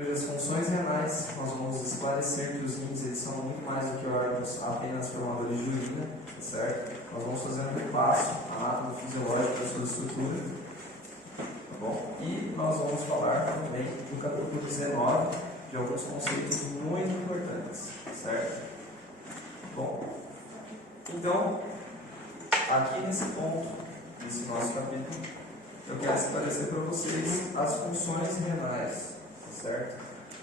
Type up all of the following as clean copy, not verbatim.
As funções renais, nós vamos esclarecer que os rins eles são muito mais do que órgãos apenas formadores de urina, certo? Nós vamos fazer um repasso anatomo-fisiológico da sua estrutura, tá bom? E nós vamos falar também no capítulo 19 de alguns conceitos muito importantes, certo? Bom, então, aqui nesse ponto, nesse nosso capítulo, eu quero esclarecer para vocês as funções renais, certo?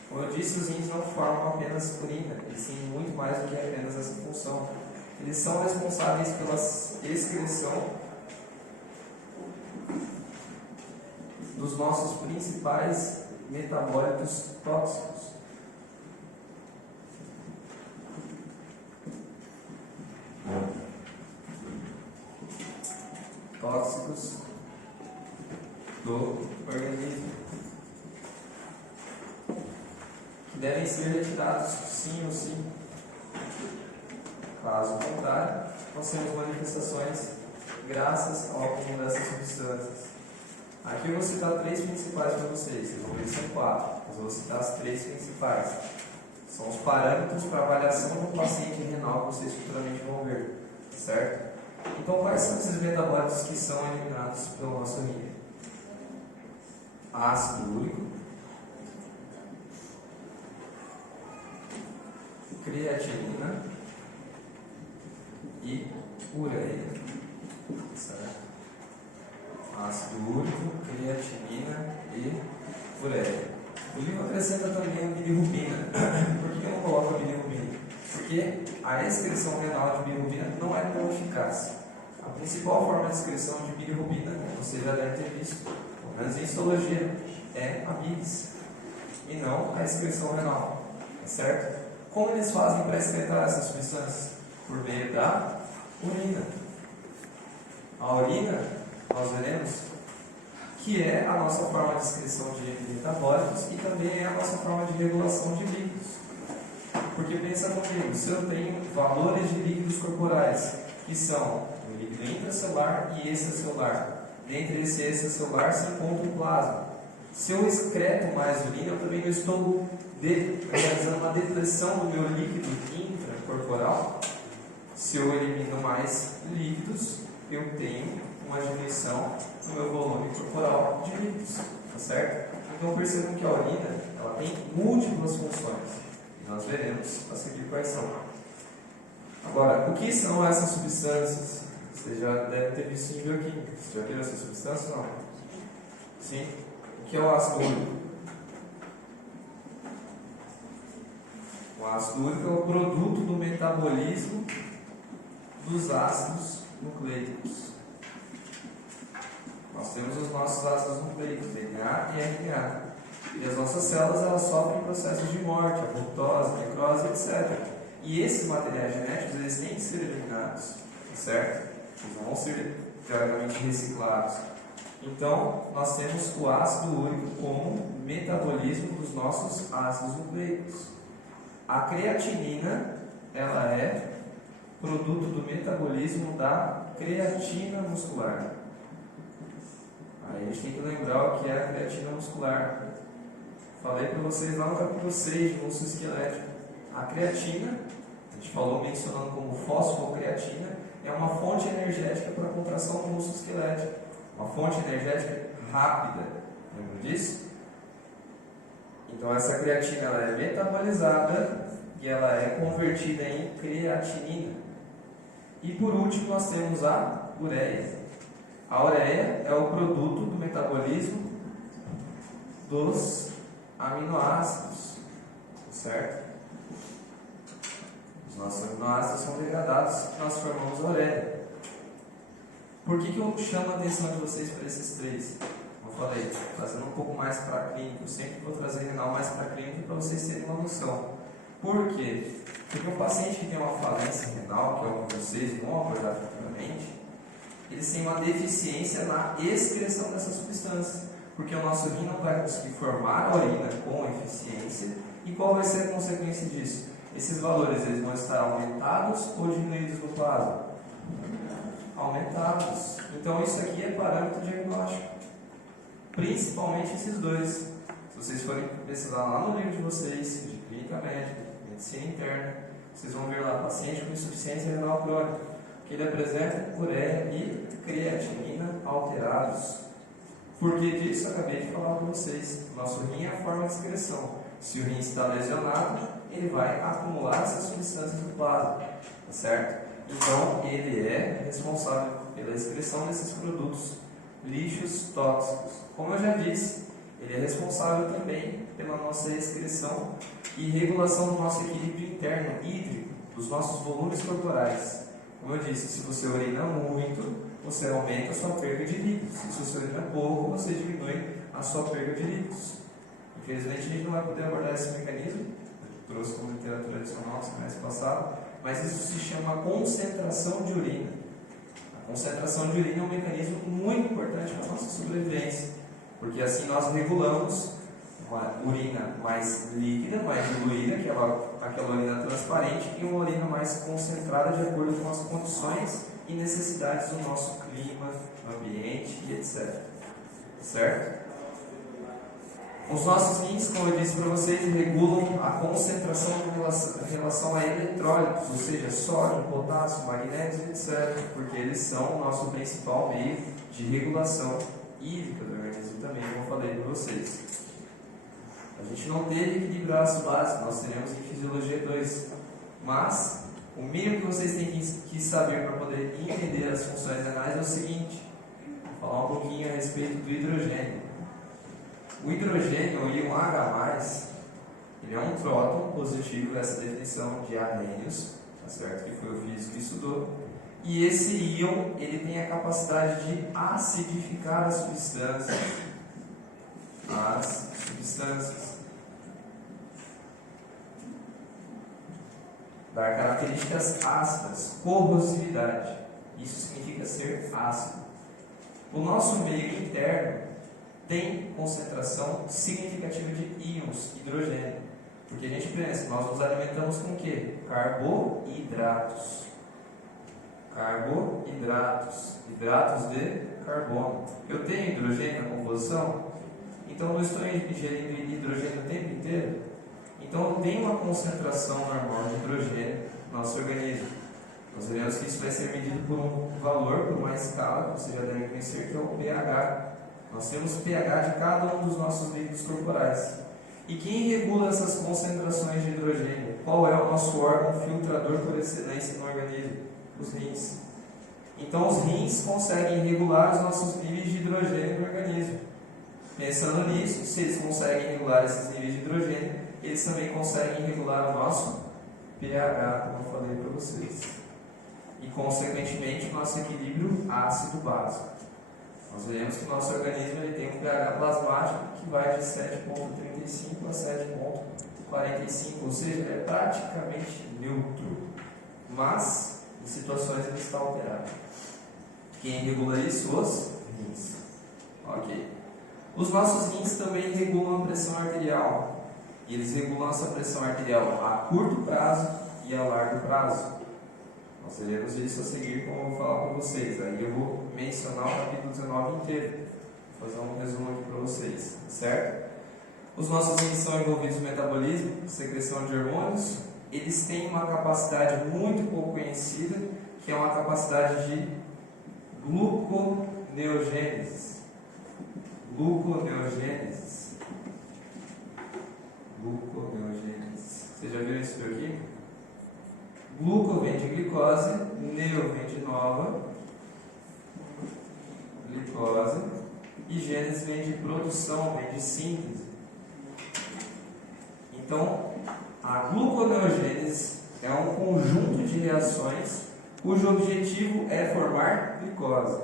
Como eu disse, os rins não formam apenas urina, eles têm muito mais do que apenas essa função. Eles são responsáveis pela excreção dos nossos principais metabólitos tóxicos. Tóxicos do organismo, que devem ser retirados sim ou sim. Caso contrário, nós temos manifestações graças ao acúmulo dessas substâncias. Aqui eu vou citar três principais para vocês vão ver que são quatro, mas eu vou citar as três principais. São os parâmetros para avaliação do paciente renal que vocês futuramente vão ver, certo? Então, quais são esses metabólitos que são eliminados pelo nosso rim? Ácido úrico, creatinina e ureia, certo? Ácido úrico, creatinina e ureia. O livro acrescenta também a bilirrubina. Por que eu não coloco a bilirrubina? Porque a excreção renal de bilirrubina não é tão eficaz. A principal forma de excreção de bilirrubina, você já deve ter visto, pelo menos em histologia, é a bilis, e não a excreção renal, certo? Como eles fazem para excretar essas substâncias? Por meio da urina. A urina, nós veremos que é a nossa forma de excreção de metabólicos e também é a nossa forma de regulação de líquidos. Porque pensa comigo, se eu tenho valores de líquidos corporais que são o líquido intracelular e extracelular, dentre esse extracelular se encontra o plasma. Se eu excreto mais urina, eu também estou realizando uma depressão do meu líquido intracorporal. Se eu elimino mais líquidos, eu tenho uma diminuição no meu volume corporal de líquidos, tá certo? Então percebam que a urina ela tem múltiplas funções e nós veremos a seguir quais são. Agora, o que são essas substâncias? Você já deve ter visto em bioquímica. Você já viu essas substâncias? Não? Sim? O que é o ácido úrico? O ácido úrico é o produto do metabolismo dos ácidos nucleicos. Nós temos os nossos ácidos nucleicos, DNA e RNA. E as nossas células elas sofrem processos de morte, apoptose, necrose, etc. E esses materiais genéticos eles têm que ser eliminados, certo? Eles não vão ser teoricamente reciclados. Então, nós temos o ácido úrico como metabolismo dos nossos ácidos nucleicos. A creatinina, ela é produto do metabolismo da creatina muscular. Aí a gente tem que lembrar o que é a creatina muscular. Falei para vocês lá no capítulo 6 de músculo esquelético. A creatina, a gente falou mencionando como fosfocreatina, é uma fonte energética para a contração do músculo esquelético. Uma fonte energética rápida. Lembra disso? Então essa creatina ela é metabolizada e ela é convertida em creatinina. E por último nós temos a ureia. A ureia é o produto do metabolismo dos aminoácidos, certo? Os nossos aminoácidos são degradados e nós formamos a ureia. Por que eu chamo a atenção de vocês para esses três? Como eu falei, trazendo um pouco mais para a clínica. Eu sempre vou trazer renal mais para a clínica para vocês terem uma noção. Por quê? Porque um paciente que tem uma falência renal, que é o que vocês vão abordar futuramente, eles têm uma deficiência na excreção dessas substâncias. Porque o nosso rim não vai conseguir formar a urina com eficiência. E qual vai ser a consequência disso? Esses valores eles vão estar aumentados ou diminuídos no plasma? Aumentados. Então isso aqui é parâmetro diagnóstico. Principalmente esses dois. vocês forem pesquisar lá no livro de vocês, de clínica médica, medicina interna, vocês vão ver lá, paciente com insuficiência renal crônica, que ele apresenta ureia e creatinina alterados. Por que disso? Acabei de falar para vocês. Nosso rim é a forma de excreção. Se o rim está lesionado, ele vai acumular essas substâncias no plasma, tá certo? Então, ele é responsável pela excreção desses produtos lixos tóxicos. Como eu já disse, ele é responsável também pela nossa excreção e regulação do nosso equilíbrio interno hídrico, dos nossos volumes corporais. Como eu disse, se você urina muito, você aumenta a sua perda de líquidos. Se você urina pouco, você diminui a sua perda de líquidos. Infelizmente, a gente não vai poder abordar esse mecanismo. Eu trouxe como literatura adicional no semestre passado, mas isso se chama concentração de urina. A concentração de urina é um mecanismo muito importante para a nossa sobrevivência, porque assim nós regulamos uma urina mais líquida, mais diluída, que é aquela urina transparente, e uma urina mais concentrada de acordo com as condições e necessidades do nosso clima, ambiente e etc. Certo? Os nossos rins, como eu disse para vocês, regulam a concentração em relação a eletrólitos, ou seja, sódio, potássio, magnésio, etc., porque eles são o nosso principal meio de regulação hídrica do organismo também, como eu falei para vocês. A gente não teve equilíbrio ácido básico, nós teremos em Fisiologia 2, mas o mínimo que vocês têm que saber para poder entender as funções renais é o seguinte: vou falar um pouquinho a respeito do hidrogênio. O hidrogênio, o íon H+, ele é um próton positivo, essa definição de Arrhenius, tá certo? Que foi o físico que estudou. E esse íon, ele tem a capacidade de acidificar as substâncias. Dar características ácidas, corrosividade. Isso significa ser ácido. O nosso meio interno tem concentração significativa de íons hidrogênio. Porque a gente pensa, nós nos alimentamos com o quê? Carboidratos. Hidratos de carbono. Eu tenho hidrogênio na composição? Então eu não estou ingerindo hidrogênio o tempo inteiro? Então eu tenho uma concentração normal de hidrogênio no nosso organismo. Nós veremos que isso vai ser medido por um valor, por uma escala, que você já deve conhecer, que é o pH. Nós temos pH de cada um dos nossos líquidos corporais. E quem regula essas concentrações de hidrogênio? Qual é o nosso órgão filtrador por excelência no organismo? Os rins. Então os rins conseguem regular os nossos níveis de hidrogênio no organismo. Pensando nisso, se eles conseguem regular esses níveis de hidrogênio, eles também conseguem regular o nosso pH, como eu falei para vocês. E consequentemente o nosso equilíbrio ácido-básico. Nós veremos que o nosso organismo ele tem um pH plasmático que vai de 7,35 a 7,45, ou seja, é praticamente neutro, mas em situações ele está alterado. Quem regula isso? Os rins. Ok. Os nossos rins também regulam a pressão arterial, e eles regulam essa pressão arterial a curto prazo e a largo prazo. Nós veremos isso a seguir, como eu vou falar para vocês. Aí eu vou mencionar o capítulo 19 inteiro. Vou fazer um resumo aqui para vocês, certo? Os nossos rins são envolvidos no metabolismo, secreção de hormônios. Eles têm uma capacidade muito pouco conhecida, que é uma capacidade de gluconeogênese. Você já viu isso por aqui? Gluco vem de glicose, neo vem de nova, glicose, e gênese vem de produção, vem de síntese. Então, a gluconeogênese é um conjunto de reações cujo objetivo é formar glicose.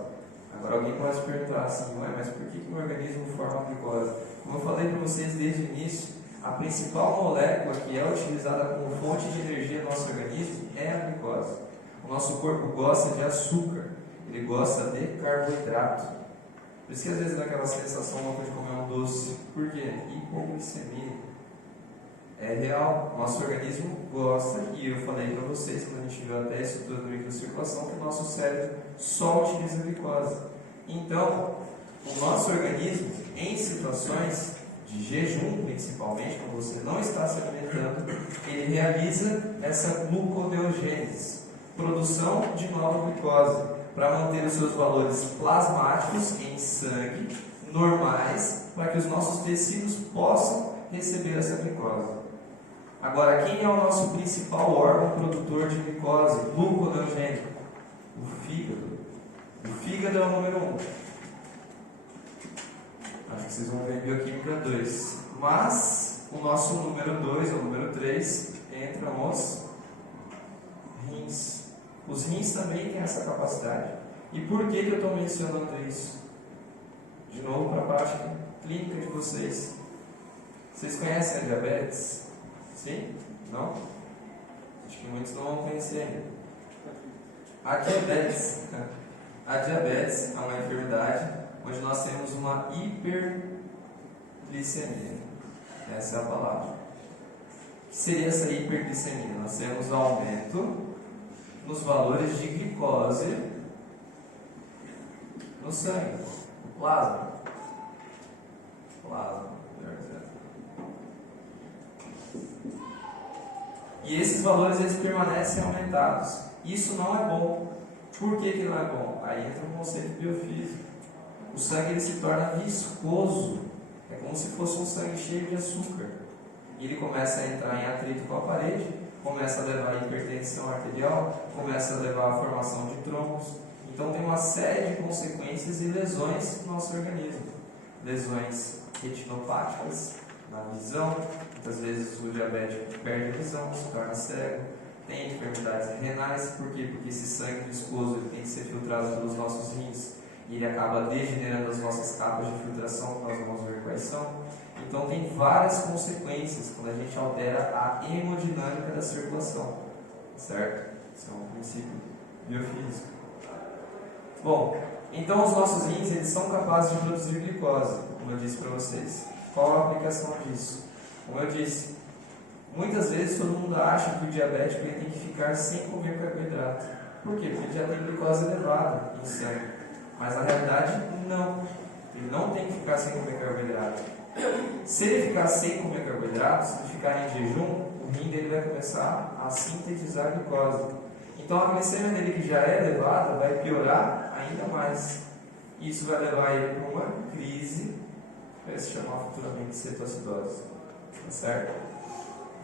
Agora alguém pode se perguntar assim, mas por que o organismo forma glicose? Como eu falei para vocês desde o início, a principal molécula que é utilizada como fonte de energia no nosso organismo é a glicose. O nosso corpo gosta de açúcar, ele gosta de carboidrato. Por isso que às vezes dá aquela sensação louca de comer um doce. Por quê? Hipoglicemia. É real, nosso organismo gosta, e eu falei para vocês, quando a gente viu até a estrutura do microcirculação, que o nosso cérebro só utiliza glicose. Então, o nosso organismo, em situações, de jejum, principalmente, quando você não está se alimentando, ele realiza essa gluconeogênese, produção de nova glicose, para manter os seus valores plasmáticos em sangue normais, para que os nossos tecidos possam receber essa glicose. Agora, quem é o nosso principal órgão produtor de glicose gluconeogênica? O fígado. O fígado é o número 1. Acho que vocês vão ver bioquímica 2. Mas o nosso número 2, ou número 3, entram os rins. Os rins também têm essa capacidade. E por que eu estou mencionando isso? De novo para a prática clínica de vocês. Vocês conhecem a diabetes? Sim? Não? Acho que muitos não vão conhecer ainda. A diabetes é uma enfermidade onde nós temos uma hiperglicemia. Essa é a palavra. O que seria essa hiperglicemia? Nós temos aumento nos valores de glicose no sangue, no plasma. Melhor dizendo. E esses valores eles permanecem aumentados. Isso não é bom. Por que não é bom? Aí entra o conceito biofísico. O sangue ele se torna viscoso. É como se fosse um sangue cheio de açúcar. E ele começa a entrar em atrito com a parede, começa a levar a hipertensão arterial, começa a levar a formação de trombos. Então tem uma série de consequências e lesões no nosso organismo. Lesões retinopáticas na visão, muitas vezes o diabético perde a visão, se torna cego. Tem enfermidades renais, por quê? Porque esse sangue viscoso ele tem que ser filtrado pelos nossos rins e ele acaba degenerando as nossas capas de filtração, que nós vamos ver quais são. Então tem várias consequências quando a gente altera a hemodinâmica da circulação, certo? Isso é um princípio biofísico. Bom, então os nossos rins eles são capazes de produzir glicose, como eu disse para vocês. Qual a aplicação disso? Como eu disse, muitas vezes todo mundo acha que o diabético ele tem que ficar sem comer carboidrato. Por quê? Porque ele já tem glicose elevada no sangue. Mas na realidade, não. Ele não tem que ficar sem comer carboidrato. Se ele ficar sem comer carboidrato, se ele ficar em jejum, o rim dele vai começar a sintetizar glicose. Então a glicemia dele, que já é elevada, vai piorar ainda mais. Isso vai levar ele para uma crise, que vai se chamar futuramente de cetoacidose. Tá certo?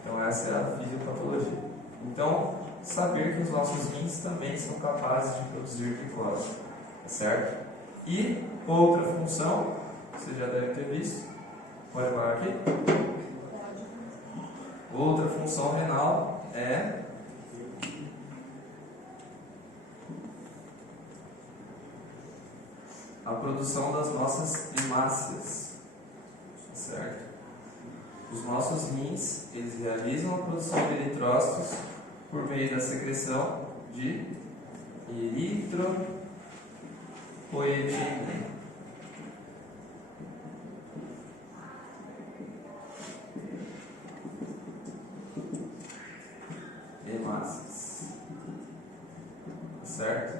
Então essa é a fisiopatologia. Então, saber que os nossos rins também são capazes de produzir glicose. Tá certo? E outra função, você já deve ter visto. Pode parar aqui? Outra função renal é a produção das nossas hemácias. Tá certo? Os nossos rins, eles realizam a produção de eritrócitos por meio da secreção de eritropoietina. Hemácias. Certo?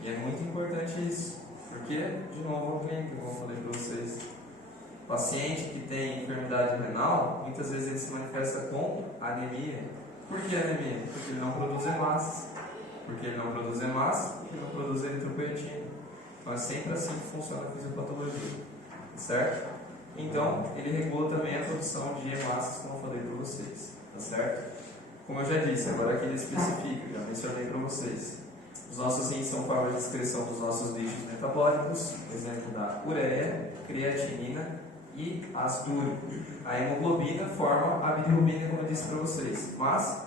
E é muito importante isso, porque, de novo, a clínica, como eu falei para vocês. O paciente que tem enfermidade renal, muitas vezes ele se manifesta com anemia. Por que anemia? Porque ele não produz hemácias. Porque ele não produz hemácias, porque ele não produz eritropoietina. Então é sempre assim que funciona a fisiopatologia. Certo? Então, ele regula também a produção de hemácias, como eu falei para vocês. Tá certo? Como eu já disse, agora aqui ele especifica, já mencionei para vocês. Os nossos rins são formas de excreção dos nossos lixos metabólicos, exemplo da ureia, creatinina e ácido úrico. A hemoglobina forma a bilirrubina, como eu disse para vocês, mas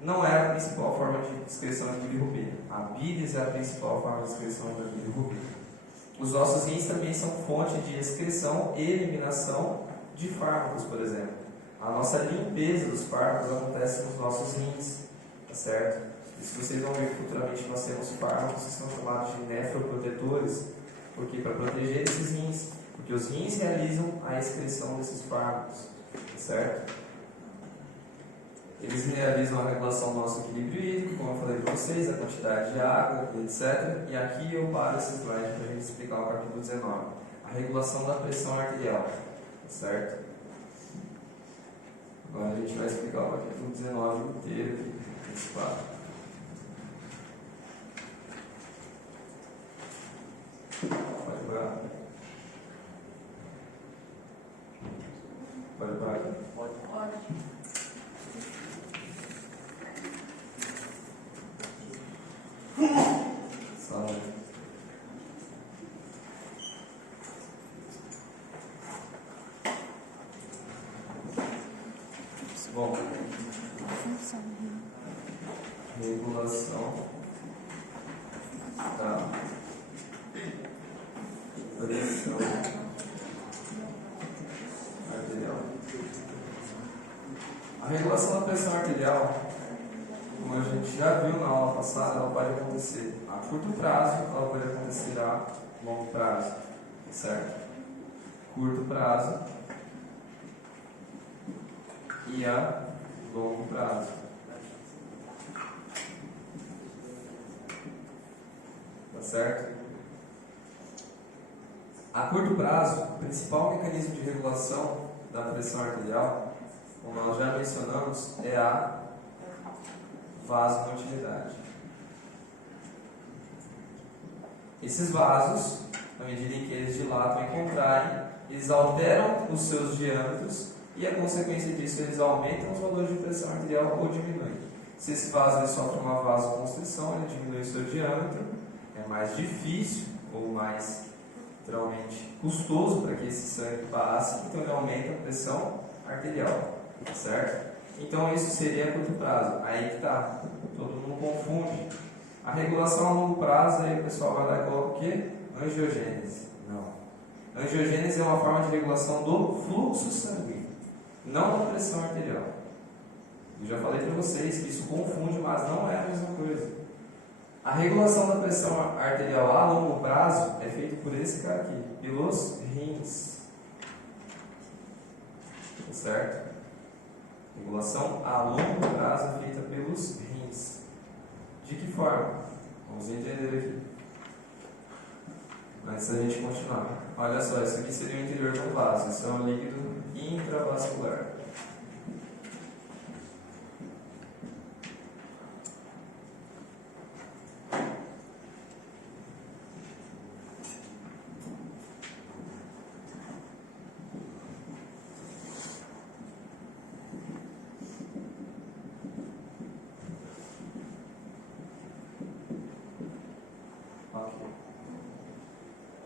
não é a principal forma de excreção de bilirrubina. A bilis é a principal forma de excreção da bilirrubina. Os nossos rins também são fonte de excreção e eliminação de fármacos, por exemplo. A nossa limpeza dos fármacos acontece nos nossos rins, tá certo? E se vocês vão ver que futuramente nós temos fármacos que são chamados de nefroprotetores, porque para proteger esses rins, porque os rins realizam a excreção desses fármacos, tá certo? Eles realizam a regulação do nosso equilíbrio hídrico, como eu falei para vocês, a quantidade de água, etc. E aqui eu paro esse slide para a gente explicar o capítulo 19. A regulação da pressão arterial, tá certo? Agora a gente vai explicar o capítulo 19 inteiro aqui, nesse quadro. Pode parar. Pode parar aqui? Pode. Salve. Bom, regulação da pressão arterial. A regulação da pressão arterial, como a gente já viu na aula passada, ela pode acontecer a curto prazo, ela pode acontecer a longo prazo, certo? Curto prazo e a longo prazo. Tá certo? A curto prazo, o principal mecanismo de regulação da pressão arterial, como nós já mencionamos, é a vasomotilidade. Esses vasos, à medida em que eles dilatam e contraem, eles alteram os seus diâmetros e, a consequência disso, eles aumentam os valores de pressão arterial ou diminuem. Se esse vaso ele sofre uma vasoconstrição, ele diminui o seu diâmetro, é mais difícil ou mais, literalmente, custoso para que esse sangue passe, então ele aumenta a pressão arterial, certo? Então isso seria a curto prazo. Aí que está, todo mundo confunde. A regulação a longo prazo, aí o pessoal vai lá e coloca o quê? Angiogênese. Não. Angiogênese é uma forma de regulação do fluxo sanguíneo, não da pressão arterial. Eu já falei para vocês que isso confunde, mas não é a mesma coisa. A regulação da pressão arterial a longo prazo é feita por esse cara aqui, pelos rins. Tá certo? Regulação a longo prazo é feita pelos rins. De que forma? Vamos entender aqui. Antes da gente continuar. Olha só, isso aqui seria o interior do vaso. Isso é um líquido intravascular.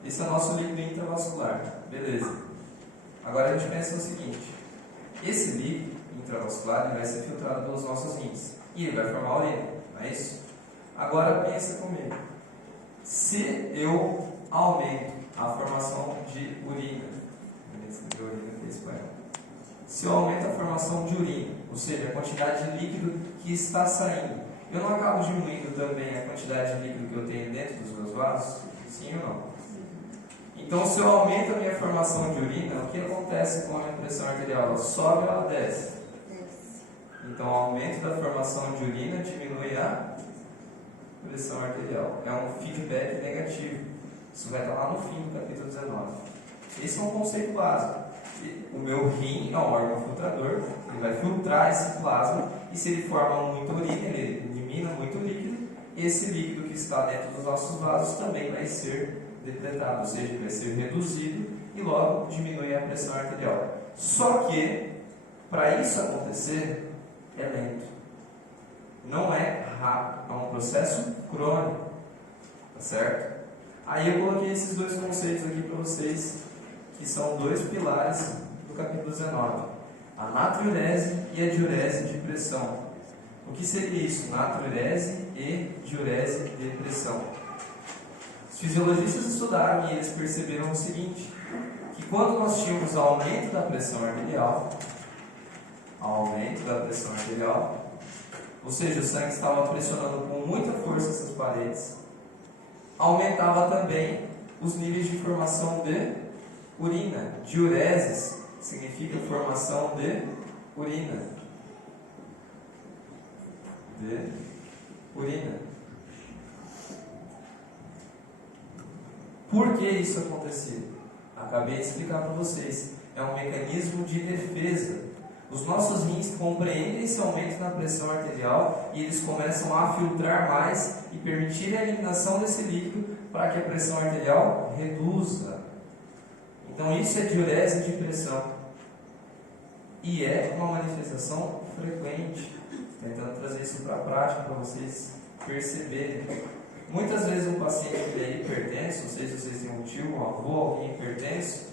Esse é o nosso líquido intravascular. Beleza. Agora a gente pensa no seguinte: esse líquido intravascular ele vai ser filtrado pelos nossos rins e ele vai formar urina, não é isso? Agora pensa comigo. Se eu aumento a formação de urina, se eu aumento a formação de urina, ou seja, a quantidade de líquido que está saindo, eu não acabo diminuindo também a quantidade de líquido que eu tenho dentro dos meus vasos? Sim ou não? Então, se eu aumento a minha formação de urina, o que acontece com a minha pressão arterial? Ela sobe ou ela desce? Então, o aumento da formação de urina diminui a pressão arterial. É um feedback negativo. Isso vai estar lá no fim do capítulo 19. Esse é um conceito básico. O meu rim é um órgão filtrador, ele vai filtrar esse plasma, e se ele forma muita urina, ele elimina muito líquido, esse líquido que está dentro dos nossos vasos também vai ser depletado, ou seja, vai ser reduzido e logo diminui a pressão arterial. Só que, para isso acontecer, é lento. Não é rápido, é um processo crônico. Tá certo? Aí eu coloquei esses dois conceitos aqui para vocês, que são dois pilares do capítulo 19. A natriurese e a diurese de pressão. O que seria isso? Natriurese e diurese de pressão. Os fisiologistas estudaram e eles perceberam o seguinte, que quando nós tínhamos aumento da pressão arterial, ou seja, o sangue estava pressionando com muita força essas paredes, aumentava também os níveis de formação de urina. Diureses significa formação de urina. Por que isso acontecia? Acabei de explicar para vocês. É um mecanismo de defesa. Os nossos rins compreendem esse aumento na pressão arterial e eles começam a filtrar mais e permitir a eliminação desse líquido para que a pressão arterial reduza. Então isso é diurese de pressão. E é uma manifestação frequente. Tentando trazer isso para a prática para vocês perceberem. Muitas vezes um paciente que é hipertenso, não sei se vocês têm um tio, um avô, alguém hipertenso,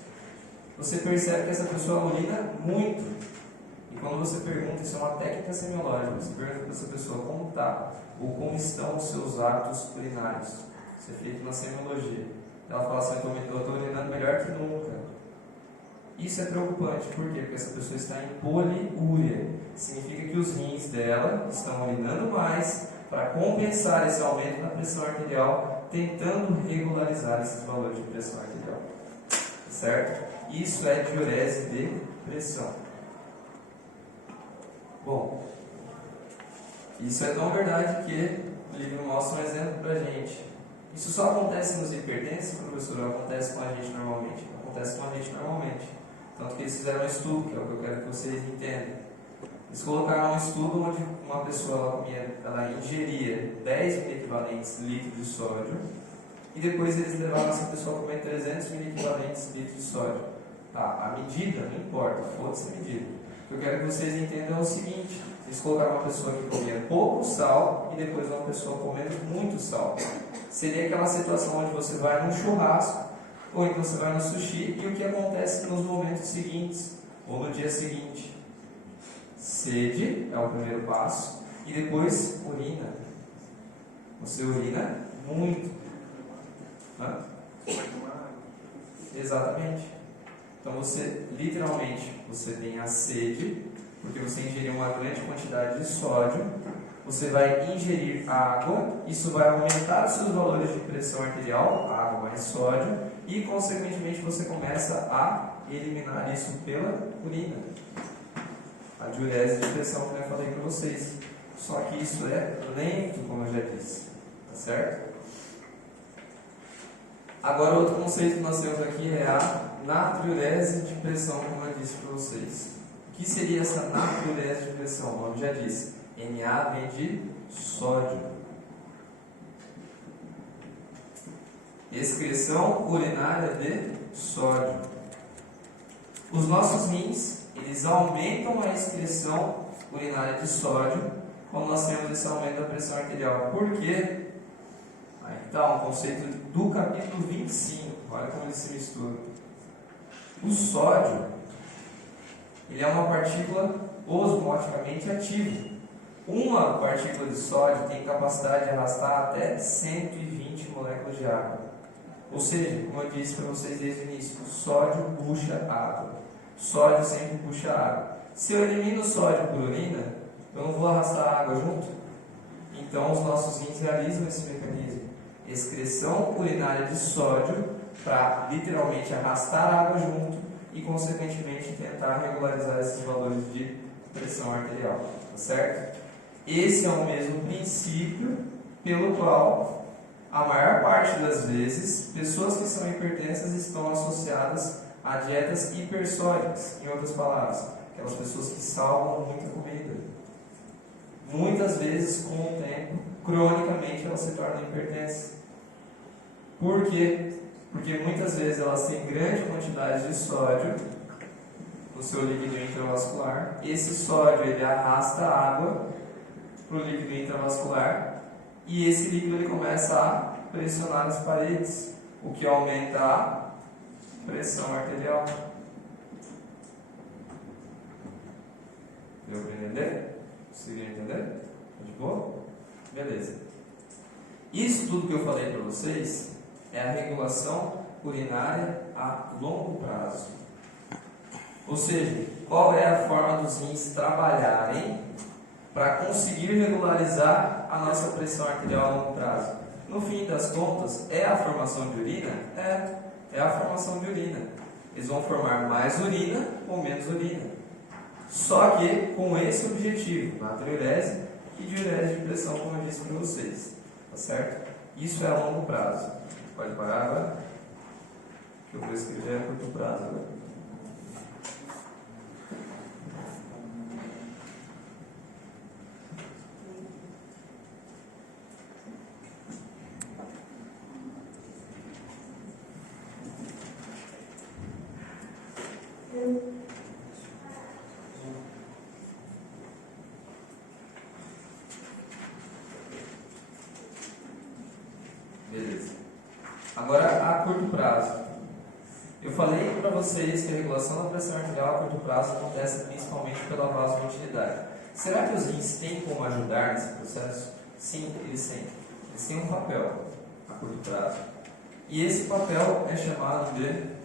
você percebe que essa pessoa urina muito. E quando você pergunta, isso é uma técnica semiológica, você pergunta para essa pessoa como está, ou como estão os seus hábitos urinários. Isso é feito na semiologia. Ela fala assim, eu estou urinando melhor que nunca. Isso é preocupante, por quê? Porque essa pessoa está em poliúria. Significa que os rins dela estão urinando mais para compensar esse aumento na pressão arterial, tentando regularizar esses valores de pressão arterial. Certo? Isso é diurese de pressão. Bom, isso é tão verdade que o livro mostra um exemplo para a gente. Isso só acontece nos hipertensos, professor? Acontece com a gente normalmente. Acontece com a gente normalmente. Tanto que eles fizeram um estudo, que é o que eu quero que vocês entendam. Eles colocaram um estudo onde uma pessoa ela ingeria 10 mil equivalentes litros de sódio e depois eles levaram essa pessoa a comer 300 mil equivalentes litros de sódio. Tá, a medida não importa, foda-se a medida. O que eu quero que vocês entendam é o seguinte: eles colocaram uma pessoa que comia pouco sal e depois uma pessoa comendo muito sal. Seria aquela situação onde você vai num churrasco ou então você vai no sushi e o que acontece nos momentos seguintes ou no dia seguinte? Sede é o primeiro passo e depois urina. Você urina muito. Hã? Exatamente. Então você, literalmente, você tem a sede, porque você ingeriu uma grande quantidade de sódio, você vai ingerir água, isso vai aumentar os seus valores de pressão arterial, água mais sódio, e consequentemente você começa a eliminar isso pela urina. A diurese de pressão que eu falei para vocês. Só que isso é lento, como eu já disse. Tá certo? Agora, outro conceito que nós temos aqui é a natriurese de pressão, como eu disse para vocês. O que seria essa natriurese de pressão? O nome já disse. Na vem de sódio. Excreção urinária de sódio. Os nossos rins, eles aumentam a excreção urinária de sódio quando nós temos esse aumento da pressão arterial. Por quê? Aí está um conceito do capítulo 25. Olha como ele se mistura. O sódio, ele é uma partícula osmoticamente ativa. Uma partícula de sódio tem capacidade de arrastar até 120 moléculas de água. Ou seja, como eu disse para vocês desde o início, o sódio puxa água. Sódio sempre puxa água. Se eu elimino o sódio por urina, eu não vou arrastar água junto. Então os nossos rins realizam esse mecanismo. Excreção urinária de sódio para literalmente arrastar água junto e consequentemente tentar regularizar esses valores de pressão arterial. Tá certo? Esse é o mesmo princípio pelo qual a maior parte das vezes pessoas que são hipertensas estão associadas a dietas hipersódicas, em outras palavras, aquelas pessoas que salvam muita comida. Muitas vezes, com o tempo, cronicamente elas se tornam hipertensas. Por quê? Porque muitas vezes elas têm grande quantidade de sódio no seu líquido intravascular. Esse sódio ele arrasta a água para o líquido intravascular e esse líquido ele começa a pressionar as paredes, o que aumenta a pressão arterial. Deu para entender? Conseguiu entender? De boa? Beleza. Isso tudo que eu falei para vocês é a regulação urinária a longo prazo. Ou seja, qual é a forma dos rins trabalharem para conseguir regularizar a nossa pressão arterial a longo prazo? No fim das contas, é a formação de urina? É a formação de urina. Eles vão formar mais urina ou menos urina. Só que com esse objetivo, natriurese e diurese de pressão, como eu disse para vocês. Tá certo? Isso é a longo prazo. Pode parar agora? que eu vou escrever a curto prazo agora. Beleza. Agora, a curto prazo. Eu falei para vocês que a regulação da pressão arterial a curto prazo acontece principalmente pela vasomotilidade. Será que os rins têm como ajudar nesse processo? Sim, eles têm. Eles têm um papel a curto prazo. E esse papel é chamado de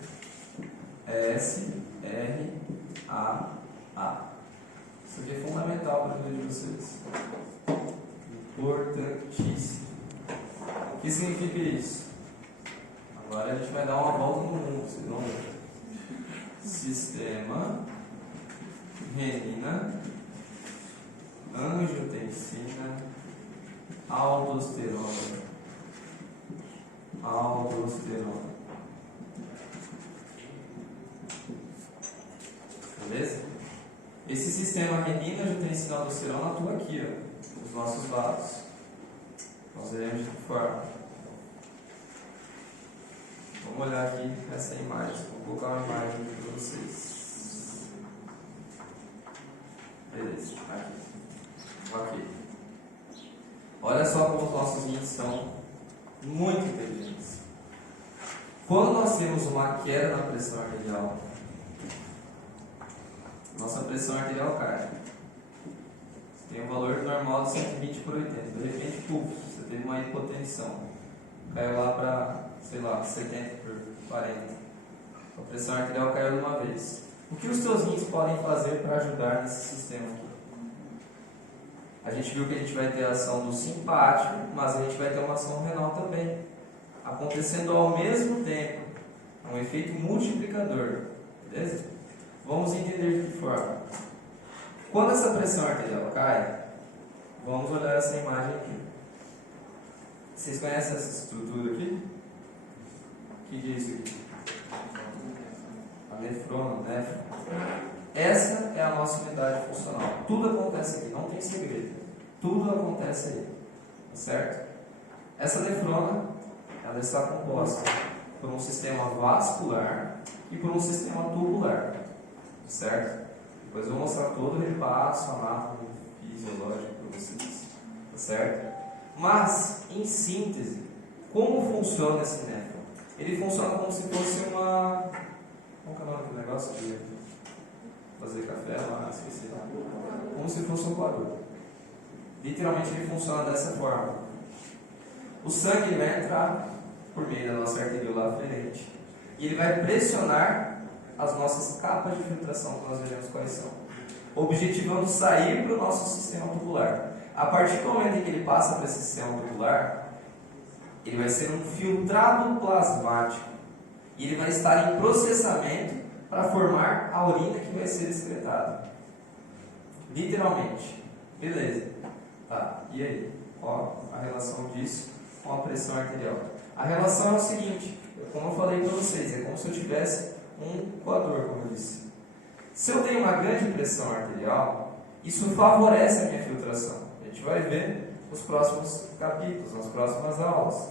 SRAA. Isso aqui é fundamental para a vida de vocês. Importantíssimo. O que significa isso? Agora a gente vai dar uma volta no mundo. Vocês vão ver. Sistema renina, angiotensina, aldosterona. Beleza? Esse sistema renina, angiotensina, aldosterona atua aqui, ó, nos nossos lados. Nós veremos de que forma. Vamos olhar aqui essa imagem. Vou colocar uma imagem aqui para vocês. Beleza, aqui. Olha só como os nossos rins são muito inteligentes. Quando nós temos uma queda na pressão arterial, nossa pressão arterial cai. Você tem um valor normal de 120 por 80. De repente, você teve uma hipotensão. Caiu lá para, sei lá, 70 por 40. A pressão arterial caiu de uma vez. O que os seus rins podem fazer para ajudar nesse sistema aqui? A gente viu que a gente vai ter a ação do simpático, mas a gente vai ter uma ação renal também, acontecendo ao mesmo tempo. É um efeito multiplicador. Beleza? Vamos entender de que forma. Quando essa pressão arterial cai, vamos olhar essa imagem aqui. Vocês conhecem essa estrutura aqui? O que é isso aqui? A nefrona, né? Essa é a nossa unidade funcional. Tudo acontece aqui, não tem segredo. Tudo acontece aí. Tá certo? Essa nefrona, ela está composta por um sistema vascular e por um sistema tubular. Certo? Depois eu vou mostrar todo o repasso anátomo fisiológico para vocês. Tá certo? Mas, em síntese, como funciona esse néfron? Ele funciona como se fosse uma... Qual que é o nome do negócio de fazer café lá? Esqueci. Como se fosse um coador. Literalmente ele funciona dessa forma. O sangue vai entrar por meio da nossa arteriola aferente e ele vai pressionar as nossas capas de filtração, que nós veremos quais são, objetivando sair para o nosso sistema tubular. A partir do momento em que ele passa para esse sistema tubular, ele vai ser um filtrado plasmático e ele vai estar em processamento para formar a urina que vai ser excretada. Literalmente. Beleza. Tá, e aí? Qual a relação disso com a pressão arterial? A relação é o seguinte, como eu falei para vocês, é como se eu tivesse um coador, como eu disse. Se eu tenho uma grande pressão arterial, isso favorece a minha filtração. A gente vai ver nos próximos capítulos, nas próximas aulas.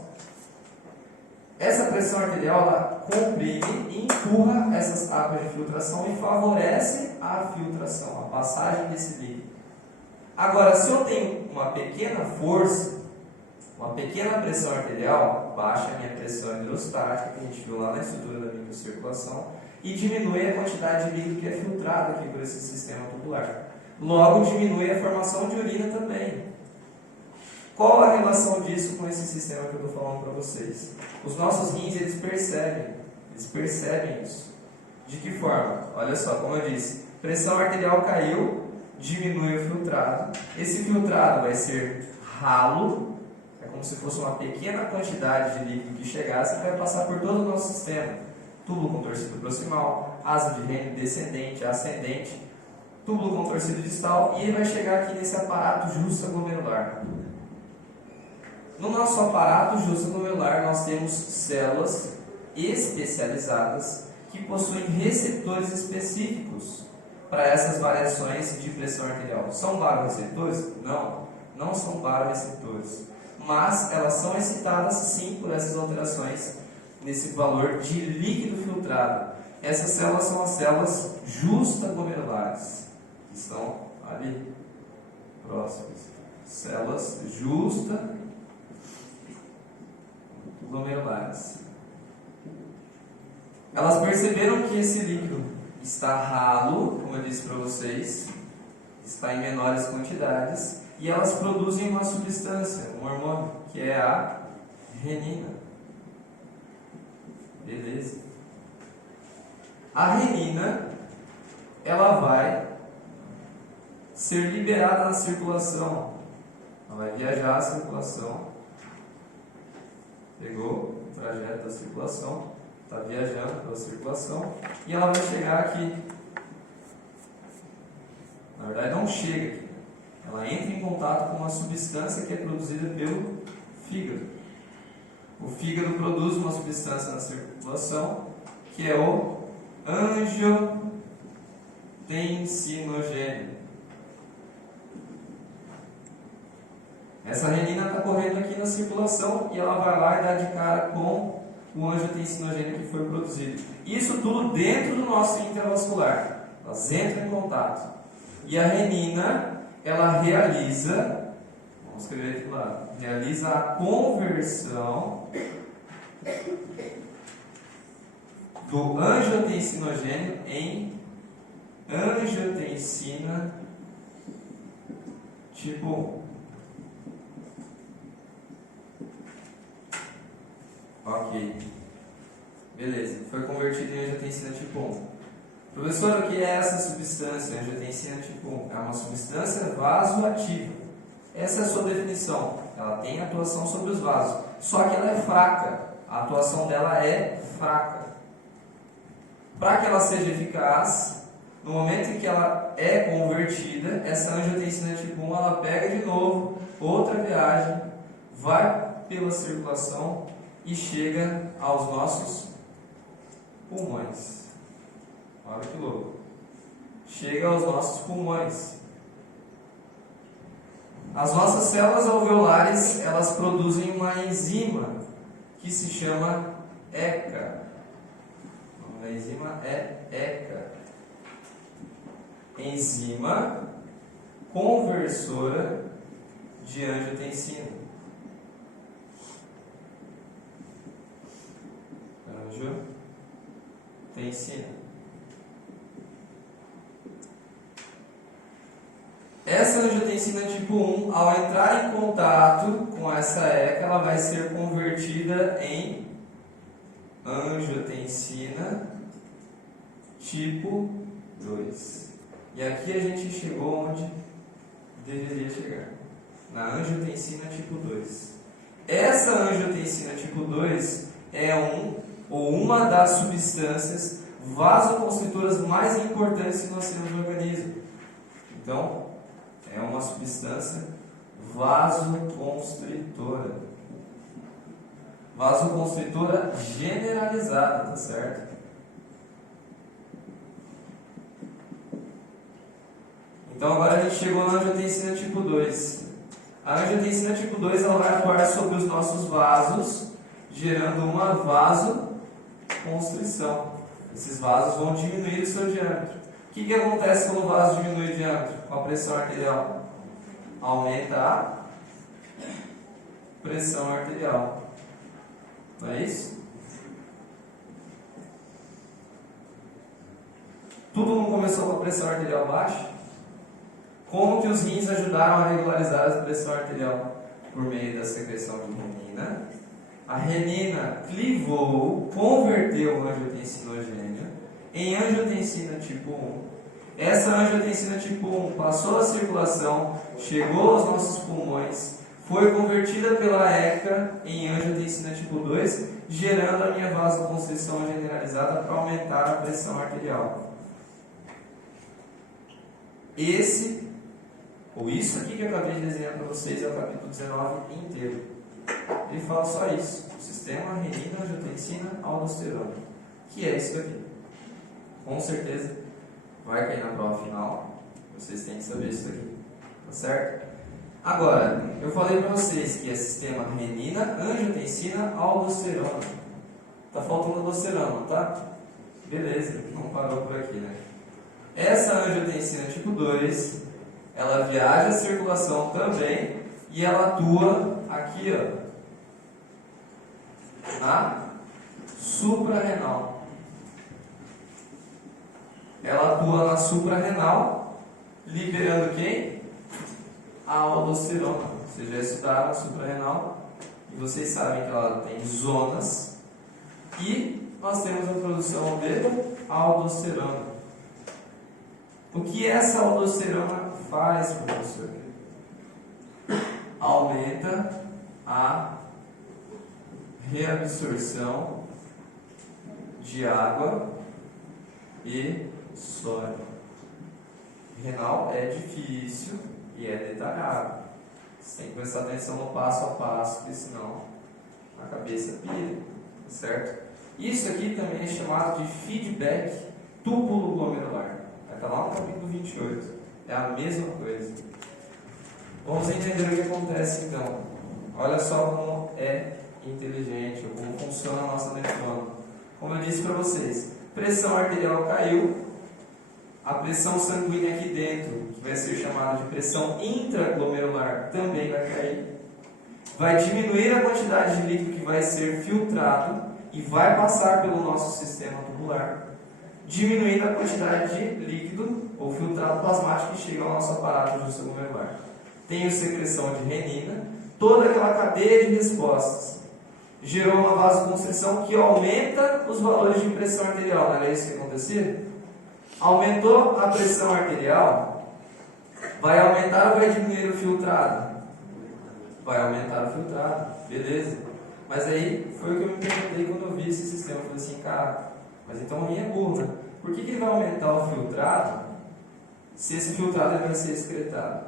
Essa pressão arterial ela comprime e empurra essas capas de filtração e favorece a filtração, a passagem desse líquido. Agora, se eu tenho uma pequena força, uma pequena pressão arterial, baixa a minha pressão hidrostática, que a gente viu lá na estrutura da microcirculação, e diminui a quantidade de líquido que é filtrado aqui por esse sistema tubular. Logo, diminui a formação de urina também. Qual a relação disso com esse sistema que eu estou falando para vocês? Os nossos rins, eles percebem isso. De que forma? Olha só, como eu disse, pressão arterial caiu, diminui o filtrado. Esse filtrado vai ser ralo, é como se fosse uma pequena quantidade de líquido que chegasse e vai passar por todo o nosso sistema. Túbulo contorcido proximal, asa de Henle descendente, ascendente, túbulo contorcido distal e ele vai chegar aqui nesse aparato justo-glomerular. No nosso aparato justo-glomerular nós temos células especializadas que possuem receptores específicos para essas variações de pressão arterial. São baroreceptores? Não, não são baroreceptores, mas elas são excitadas sim por essas alterações nesse valor de líquido filtrado. Essas células são as células justaglomerulares, que estão ali próximas. Células justaglomerulares. Elas perceberam que esse líquido está ralo, como eu disse para vocês, está em menores quantidades, e elas produzem uma substância, um hormônio, que é a renina. Beleza? A renina, ela vai ser liberada na circulação. Ela vai viajar a circulação. Pegou o trajeto da circulação, está viajando pela circulação, e ela vai chegar aqui. Na verdade, não chega aqui. Ela entra em contato com uma substância que é produzida pelo fígado. O fígado produz uma substância na circulação que é o angiotensinogênio. Essa renina está correndo aqui na circulação e ela vai lá e dá de cara com o angiotensinogênio que foi produzido. Isso tudo dentro do nosso intravascular. Elas entram em contato. E a renina, ela realiza, vamos escrever aqui do lado, realiza a conversão do angiotensinogênio em angiotensina tipo 1. Ok. Beleza. Foi convertido em angiotensina tipo 1. Professor, o que é essa substância, angiotensina tipo 1? É uma substância vasoativa. Essa é a sua definição. Ela tem atuação sobre os vasos. Só que ela é fraca. A atuação dela é fraca. Para que ela seja eficaz, no momento em que ela é convertida, essa angiotensina tipo 1, ela pega de novo, outra viagem, vai pela circulação e chega aos nossos pulmões. Olha que louco. Chega aos nossos pulmões. As nossas células alveolares, elas produzem uma enzima que se chama ECA. A enzima é ECA. Enzima conversora de angiotensina. Angiotensina. Essa angiotensina tipo 1, ao entrar em contato com essa ECA, ela vai ser convertida em angiotensina tipo 2. E aqui a gente chegou onde deveria chegar, na angiotensina tipo 2. Essa angiotensina tipo 2 é uma das substâncias vasoconstritoras mais importantes que nós temos no organismo. Então, é uma substância vasoconstritora. Vasoconstritora generalizada, tá certo? Então agora a gente chegou na angiotensina tipo 2. A angiotensina tipo 2 ela vai atuar sobre os nossos vasos, gerando uma vasoconstrição. Esses vasos vão diminuir o seu diâmetro. O que acontece quando o vaso diminui o diâmetro? Com a pressão arterial? Aumenta a pressão arterial. Não é isso? Tudo não começou com a pressão arterial baixa? Como que os rins ajudaram a regularizar a pressão arterial? Por meio da secreção de renina. A renina clivou, converteu o angiotensinogênio em angiotensina tipo 1. Essa angiotensina tipo 1 passou a circulação, chegou aos nossos pulmões, foi convertida pela ECA em angiotensina tipo 2, gerando a minha vasoconstrição generalizada para aumentar a pressão arterial. Isso aqui que eu acabei de desenhar para vocês é o capítulo 19 inteiro. ele fala só isso: sistema renina, angiotensina, aldosterona, que é isso daqui. Com certeza vai cair na prova final, vocês têm que saber isso daqui, tá certo? Agora, eu falei para vocês que é sistema renina, angiotensina, aldosterona. Tá faltando aldosterona, tá? Beleza, não parou por aqui, né? Essa angiotensina tipo 2, ela viaja a circulação também e ela atua aqui, ó, na suprarrenal. Ela atua na suprarrenal, liberando quem? A aldosterona. Vocês já estudaram a suprarrenal e vocês sabem que ela tem zonas e nós temos a produção de aldosterona. O que essa aldosterona faz, professor? Aumenta a reabsorção de água e sódio. Renal é difícil e é detalhado. Você tem que prestar atenção no passo a passo, porque senão a cabeça pira, certo? Isso aqui também é chamado de feedback túbulo glomerular. Vai estar lá no capítulo 28. É a mesma coisa. Vamos entender o que acontece então. Olha só como é inteligente, ou como funciona a nossa nefrona. Como eu disse para vocês, pressão arterial caiu, a pressão sanguínea aqui dentro, que vai ser chamada de pressão intraglomerular, também vai cair. Vai diminuir a quantidade de líquido que vai ser filtrado e vai passar pelo nosso sistema tubular, diminuindo a quantidade de líquido ou filtrado plasmático que chega ao nosso aparato justo-glomerular. Tem a secreção de renina, toda aquela cadeia de respostas. Gerou uma vasoconstrição que aumenta os valores de pressão arterial, não era isso que acontecia? Aumentou a pressão arterial, vai aumentar ou vai diminuir o filtrado? Vai aumentar o filtrado, beleza. Mas aí foi o que eu me perguntei quando eu vi esse sistema. Eu falei assim, cara, mas então a minha é burra. Por que ele vai aumentar o filtrado se esse filtrado ele vai ser excretado?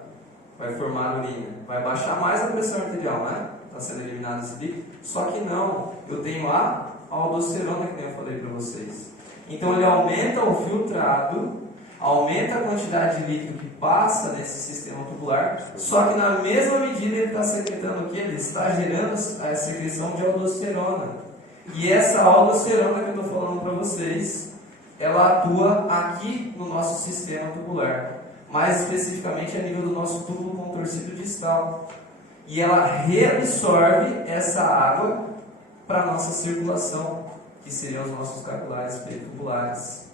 Vai formar urina, vai baixar mais a pressão arterial, né? Está sendo eliminado esse líquido. Só que não, eu tenho a aldosterona que eu falei para vocês. Então ele aumenta o filtrado, aumenta a quantidade de líquido que passa nesse sistema tubular, só que na mesma medida ele está secretando o que? Ele está gerando a secreção de aldosterona. E essa aldosterona que eu estou falando para vocês, ela atua aqui no nosso sistema tubular, mais especificamente a nível do nosso túbulo contorcido distal. E ela reabsorve essa água para a nossa circulação, que seriam os nossos capilares pertubulares.